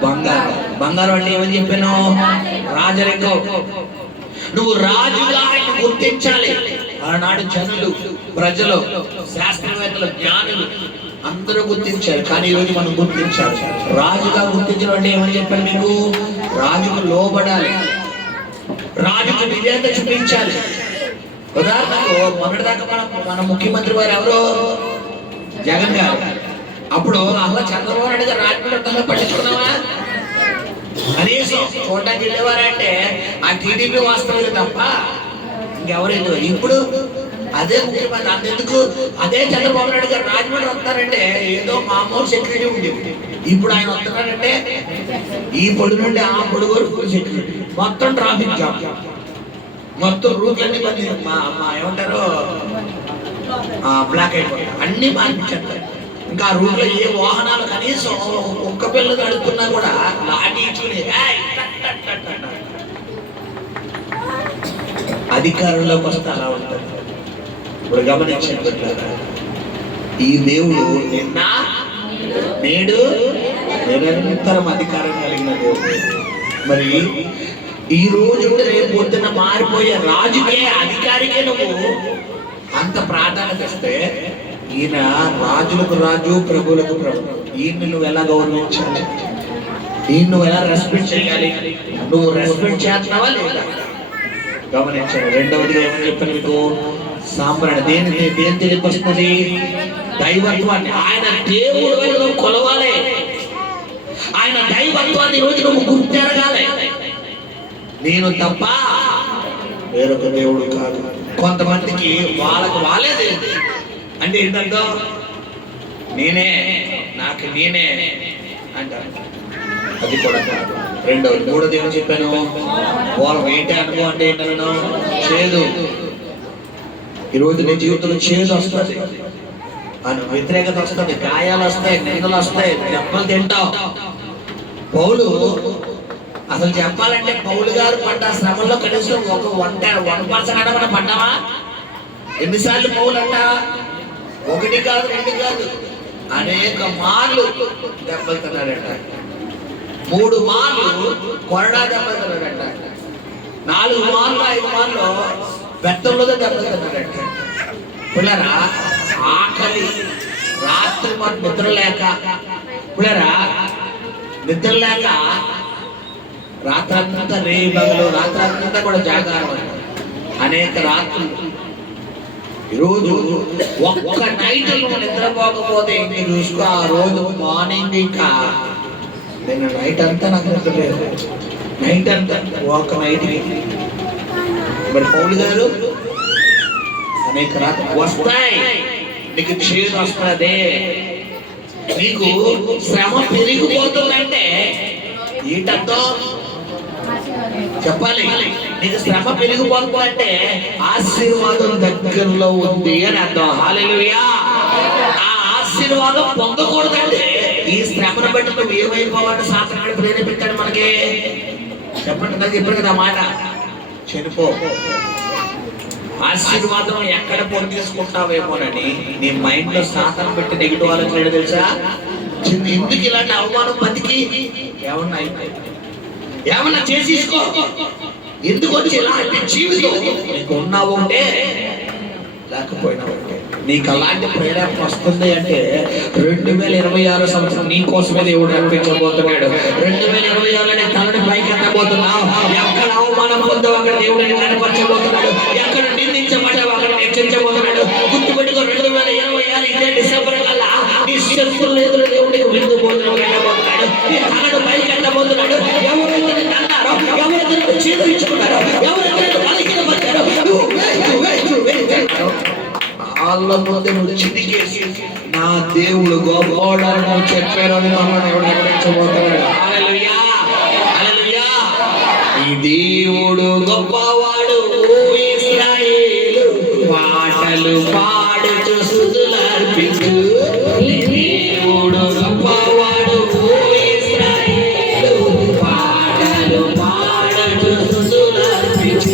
బంగారం. బంగారం అంటే ఏమని చెప్పాను? రాజరికం. నువ్వు రాజుగా ఆయన గుర్తించాలి. ఆనాడు జనులు, ప్రజలు, శాస్త్రవేత్తలు, జ్ఞానులు అందరూ గుర్తించారు, కానీ ఈరోజు మనం గుర్తించాలి. రాజుగా గుర్తించడం అంటే ఏమని చెప్పాను మీకు? రాజుకు లోబడాలి, రాజుకు విధేయత చూపించాలి. ఉదాహరణకు మొన్నటిదాకా మన ముఖ్యమంత్రి వారు ఎవరు? జగన్ గారు. అప్పుడు అలా చంద్రబాబు నాయుడు గారు రాజమండ్రి పట్టించుకున్నావా? కనీసం చూడడానికి వెళ్ళేవారంటే ఆ టీడీపీ వాస్తవం తప్ప ఇంకెవరు వెళ్ళేవారు. ఇప్పుడు అదే ముఖ్యమంత్రి. అంతెందుకు అదే చంద్రబాబు నాయుడు గారు రాజమండ్రి వస్తారంటే ఏదో మామూలు సెక్యూరిటీ ఉండేది. ఇప్పుడు ఆయన వస్తున్నారంటే ఈ పొడి నుండి ఆ పొడి వరకు సెక్యూరిటీ, మొత్తం ట్రాఫిక్ జామ్, మొత్తం రూట్లన్నీ బంద్, మా ఏమంటారు బ్లాక్ అయిపోతాయి, అన్ని మార్పించేస్తారు. ఇంకా ఆ రూట్లో ఏ వాహనాలు కనీసం ఒక్క పిల్లలు అడుగుతున్నా కూడా లాఠీ ఇచ్చుకుని అధికారంలోకి వస్తే అలా ఉంటుంది. ఇప్పుడు గమనించిన పెట్టారా, ఈ దేవుడు నిన్న నేడు నిరంతరం అధికారం కలిగిన దేవుడు. మరి ఈ రోజు రేపు పొద్దున మారిపోయే రాజుకే అధికారికే నువ్వు అంత ప్రాధాన్యత ఇస్తే, ఈయన రాజులకు రాజు ప్రభువులకు ప్రభు, ఈయన్ని నువ్వు ఎలా గౌరవించాలి? ఈయన నువ్వు ఎలా రెస్పెక్ట్ చేయాలి? నువ్వు రెస్పెక్ట్ చేస్తున్నావా లేదా? గమనించాను. రెండవదిగా ఏమని చెప్పాను మీకు? సాంబ్రాణి దేని తెలియపరుస్తుంది? దైవత్వాన్ని. ఆయన దేవుడు నువ్వు కొలవాలి. ఆయన దైవత్వాన్ని ఈరోజు నువ్వు గుర్తెరగాలి. నేను తప్ప వేరొక దేవుడు కాదు. కొంతమందికి వాళ్ళకు వాళ్ళే తెలియదు. అంటే ఏంటంటే నేనే, నాకు నేనే అంటారు. అది కూడా కాదు. మూడోది ఏమని చెప్పాను? వాళ్ళు ఏంటి అనుభవం అంటే ఏంటన్నాను? చేదు. ఈరోజు నీ జీవితంలో చేదు వస్తుంది, వ్యతిరేకత వస్తుంది, గాయాలు వస్తాయి, నిందలు వస్తాయి, దెబ్బలు తింటావు. పౌలు అసలు చెప్పాలంటే పౌలు గారు పడ్డ శ్రమంలో కనీసం ఒక 1% అంటే మనం పడ్డామా? ఎన్నిసార్లు పౌలు అంట? 1 కాదు 2 కాదు, అనేక మార్లు దెబ్బలు తిన్నాడట. 3 మార్లు కొరడా దెబ్బలు తిన్నాడట. 4 మార్లు 5 మార్లు బెత్తంలో దెబ్బలు తిన్నాడట. పిల్లరా, ఆకలి, రాత్రి మాకు నిద్ర లేక, పిల్లరా నిద్ర లేక రాత్రంతా రేపగలు, రాత్రంతా కూడా జాగారం అంట. అనేక రాత్రులు. ఈరోజు ఒక్క నైట్ నువ్వు నిద్రపోకపోతే ఇంక చూసుకో, ఆ రోజు మార్నింగ్ ఇంకా నేను నైట్ అంతా నాకు నిద్ర లేదు. నైట్ అంతా ఒక్క నైట్. మరి పౌలు గారు అనేక రాత్రులు వస్తాయి, నీకు క్షీణం వస్తుంది, నీకు శ్రమ పెరిగిపోతుందంటే ఏంటంతో చెప్పాలి. నీకు శ్రమ పెరిగిపోతుందంటే ఆశీర్వాదం దగ్గరలో ఉంది అని అర్థం. హల్లెలూయా. ఆ ఆశీర్వాదం పొందకూడదంటే ఈ శ్రమను బట్టి నువ్వు ఏమైపోవాలని సాతానుడు ప్రేరేపించాడు మనకి. చెప్పండి, నాకు చెప్పాడు కదా మాట, చనిపో. ఆశీర్వాదం ఎక్కడ పొందేసుకుంటావేమోనని నీ మైండ్ లో సాతాను పెట్టి నెగిటివ్ ఆలోచన తెలుసా? ఎందుకు ఇలాంటి అవమానం బతికి ఏమన్నా చేసేసుకో, ఎందుకు వచ్చి ఇలాంటి జీవితం నీకు ఉన్నావు అంటే లేకపోయినా ఉంటే నీకు అలాంటి ప్రేరేపణ వస్తుంది అంటే 2026 సంవత్సరం నీ కోసమే దేవుడు నడిపించబోతున్నాడు. 2026 తలని పైకి ఎత్తబోతున్నావు. ఎక్కడ అవమానం పొందావు అక్కడ దేవుడిని కనపరచబోతున్నాడు. ఎక్కడ నిందించబడ్డావు అక్కడ హెచ్చరించబోతున్నాడు. గుర్తుపెట్టుకో, 2026 ఇదే డిసెంబర్ కల్లా నీ శత్రువుల ఎదురు దేవుడికి విందు భోజనం వెళ్ళబోతున్నాడు. నీ తలను పైకి ఎత్తబోతున్నాడు. ఎవరైతే నిన్ను అన్నారో, ఎవరైతే నిన్ను చీదరించుకున్నారో, ఎవరైతే నిన్ను బలహీనపడ్డారో, వాళ్ళ ముందు నువ్వు చిటికేసి నా దేవుడు గొప్పవాడని చెప్పారు అని మమ్మల్ని ఎవరు నెరవేర్చబోతున్నాడు. హల్లెలూయా, హల్లెలూయా. ఈ దేవుడు గొప్పవాడు, ఇశ్రాయేలు పాటలు పాడుచు స్తుతులర్పించు. ఈ దేవుడు గొప్పవాడు, ఇశ్రాయేలు పాటలు పాడుచు స్తుతులర్పించు.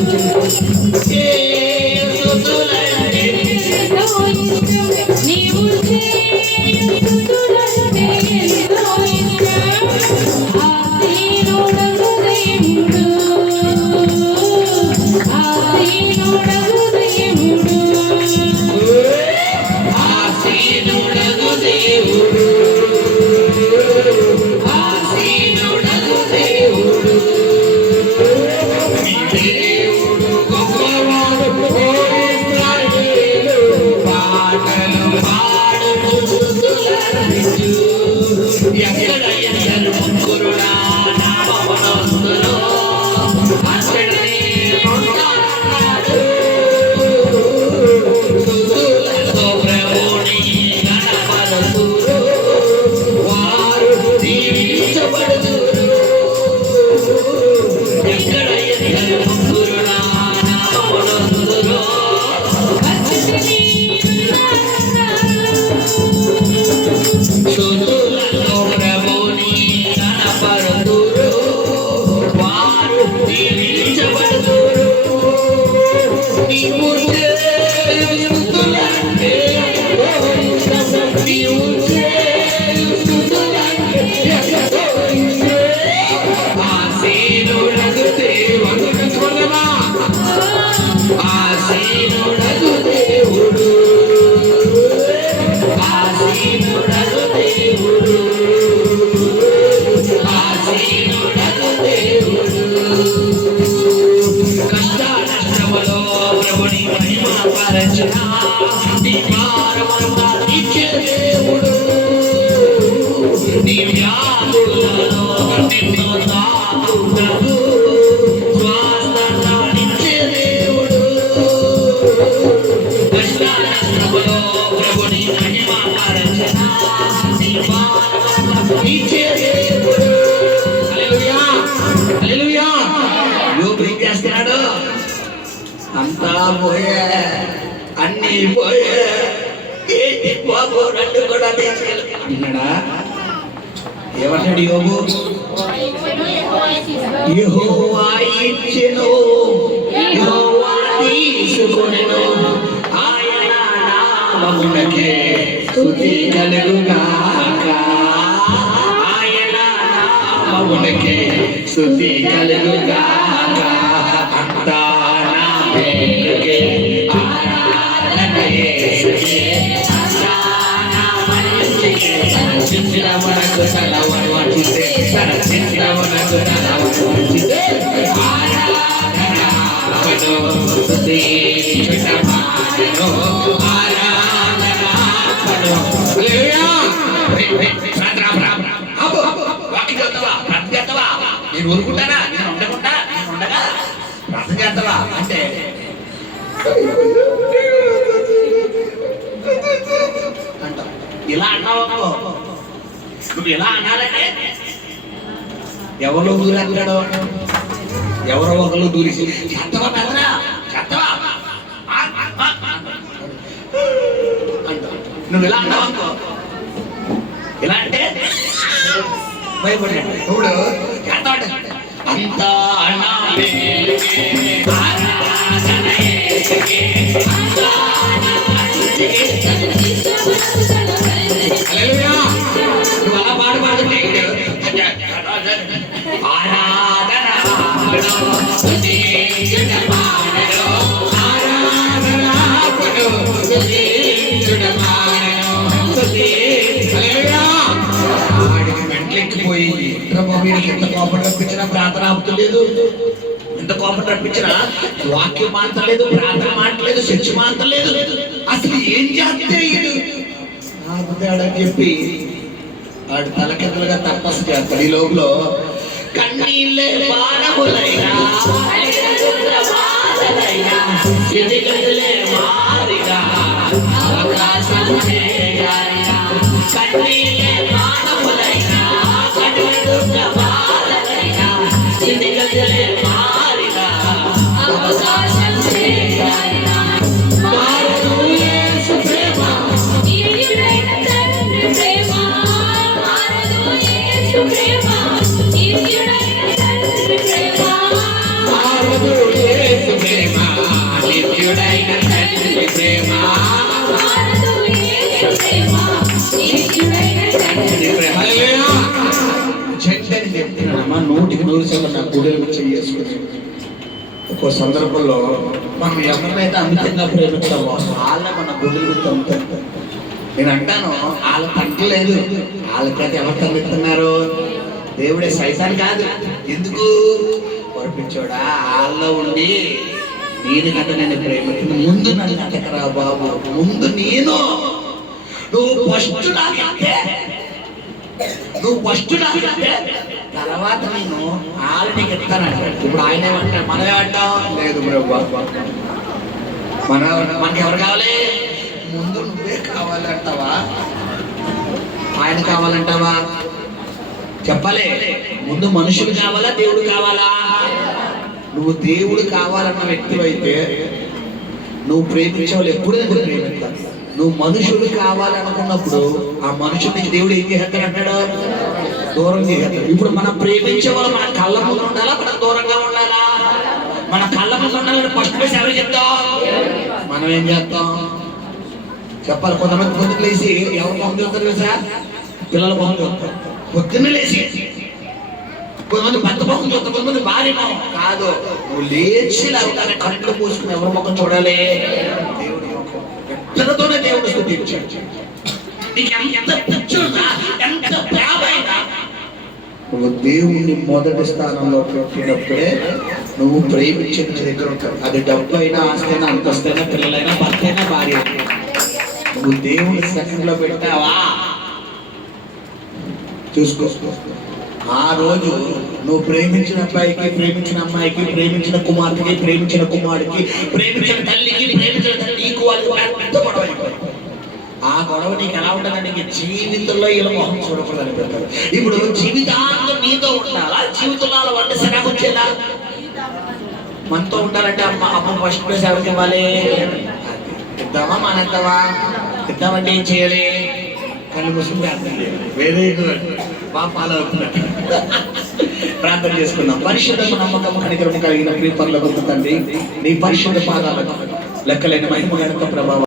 నీ వ్యాధులలో నిన్ను తాకుతాడు, స్వస్థతనిచ్చే దేవుడు. కష్టానష్టములో ప్రభుని మహిమపరచన, నీ బాధలను తీర్చే దేవుడు. హల్లెలూయా, హల్లెలూయా. యోబు ఏం చేస్తున్నాడు? అంతా పోయే, అన్నీ పోయే, ఏంటి బాబు నన్ను కూడా తీసుకెళ్ళి అన్నాడా? ఏమన్నాడు యోబు? యెహోవా ఇచ్చెను, యెహోవా తీసుకొనెను, ఆయన నామమునకే స్తుతి కలుగుగాక, ఆయన నామమునకే స్తుతి కలుగుగాక. అంతా నా పేరుకే ఆరాధన యేసుకే, అంతా నా మంచికే, రక్షించిన మనకు తలవను వంచితే, రక్షించిన మనకు తలవను వంచితే, ఆరాధనను స్తుతించుటమానెను, ఆరాధనను. హల్లెలూయా. వాక్యం చదువుతావా? ప్రార్థన చేస్తావా? నేను ఊరుకుంటానా? నేను ఉండకుండా నేను ఉండగా ప్రార్థన చేస్తావా అంటే అంట. ఇలా అన్నావు, నువ్వు ఇలా అన్నారంటే ఎవరో దూరేస్తాడో, ఎవరో ఒకరు దూరేసి చేస్తావా పెద్దరా, చేస్తావా అంట. నువ్వు ఇలా అన్నావు అనుకో, ఇలా అంటే భయపడ్డాడు. ఇప్పుడు చేస్తాడు. అంతా నా పేరుకే ఆరాధన యేసుకే, అంతా నా మంచికే. హల్లెలూయా. నువ్వు అలా పాడుతుంటే ఆరాధన స్తుతించుటమానెను, ఆరాధన స్తుతించుటమానెను, స్తుతి. హల్లెలూయా. వాడికి మెంట్లెక్కిపోయి వీడికి ఎంత కోపం రప్పించినా ప్రార్థన ఆపుతలేదు, ఎంత కోపం రప్పించినా వాక్యం మాంతలేదు, ప్రార్థన మాంటలేదు, చర్చి మాంతలేదు. అసలు ఏం చేస్తే ఆపుతాడని చెప్పి వాడు తలకెదలుగా తపస్సు చేస్తాడు. ఈ లోపల కన్నీళ్ళే బాణములైనా, కన్నీళ్ళే బాణములైనా, చెప్తున్నానమ్మా, 100% నా గుడిని చేసుకుని. ఒక్కో సందర్భంలో మనం ఎవరినైతే అమితంగా ప్రేమిస్తామో వాళ్ళ మన గుడిని అమ్ముతాం. నేను అంటాను, వాళ్ళ తండ్రి వాళ్ళకైతే ఎవరు తగ్గుతున్నారు? దేవుడే, సైతాన్ కాదు. ఎందుకు పొరపించోడా? వాళ్ళలో ఉండి నేను కదా నేను ప్రేమించిన ముందు నన్ను అటకరా బాబు, ముందు నేను, నువ్వు ఫస్ట్ నాకంటే, నువ్వు ఫస్ట్ నాకంటే తర్వాత నేను వాళ్ళని ఎత్తానంటాడు. ఇప్పుడు ఆయన ఏమంటాడు, మనం ఏమంటాం? లేదు మనకి ఎవరు కావాలి? ముందు నువ్వే కావాలంటావా, ఆయన కావాలంటావా? చెప్పలే. ముందు మనుషులు కావాలా, దేవుడు కావాలా? నువ్వు దేవుడు కావాలన్న వ్యక్తి అయితే నువ్వు ప్రేమించే వాళ్ళు ఎప్పుడు ప్రేమిస్తారు. నువ్వు మనుషులు కావాలనుకున్నప్పుడు ఆ మనుషుడికి దేవుడు ఏం చేస్తాడు అంటాడు? దూరం చేస్తాడు. ఇప్పుడు మనం ప్రేమించే వాళ్ళు మన కళ్ళ ముందు ఉండాలా, మనం దూరంగా ఉండాలా? మన కళ్ళ ముందు ఉండాలని ఫస్ట్ ప్లేస్ ఎవరు చెప్తాం? మనం ఏం చేస్తాం చెప్పాలి. కొంతమంది పొద్దున్న లేచి ఎవరు మొహం చూస్తారు తెలుసా? పిల్లల మొహం చూస్తారు. పొద్దున్న లేచి కొంతమంది భర్త మొహం చూస్తారు, కొంతమంది భార్య మొహం. కాదు, నువ్వు లేచి లేకపోతే కళ్ళు పూసుకుని ఎవరి ముఖం చూడాలి? దేవుడి ముఖం. ఎత్తలతోనే దేవుడు స్తుతించాడు. నీకు ఎంత పిచ్చున్నా, ఎంత ప్రేమైనా, నువ్వు దేవుణ్ణి మొదటి స్థానంలో పెట్టినప్పుడే నువ్వు ప్రేమించిన దగ్గర ఉంటావు. అది డబ్బు అయినా, ఆస్తి అయినా, అంతస్తైనా, పిల్లలైనా, భర్త అయినా, భార్య అయినా, నువ్వు దేవుని సెకండ్ లో పెట్టావా చూసుకో. ఆ రోజు నువ్వు ప్రేమించిన అబ్బాయికి, ప్రేమించిన అమ్మాయికి, ప్రేమించిన కుమార్తెకి, ప్రేమించిన కుమారుడికి, ప్రేమించిన తల్లికి, ప్రేమించిన తల్లి నీకు వాళ్ళకి పెద్ద గొడవ అయిపోయింది. ఆ గొడవ నీకు ఎలా ఉంటుందంటే నీకు జీవితంలో ఇలా మొహం చూడకూడదు అనిపిస్తారు. ఇప్పుడు జీవితాంతం నీతో ఉండాలా, జీవితంలో వంట సగం వచ్చేలా మనతో ఉండాలంటే అమ్మ ఫస్ట్ ప్లేస్ ఎవరికి ఇవ్వాలి? ఇద్దామా మానేద్దామా? ఇద్దామంటే ఏం చేయాలి? కళ్ళు మూసుకుని ప్రార్థన చేయాలి. వెరీ గుడ్, బాగా ఫాలో అవుతున్నట్టు. ప్రార్థన చేసుకుందాం. పరిశుద్ధము, నమ్మకము, కనికరము కలిగిన ప్రియ పరలోకపు తండ్రి, నీ పరిశుద్ధ పాదాలకు లెక్కలేని మహిమ, ఘనత, ప్రభావం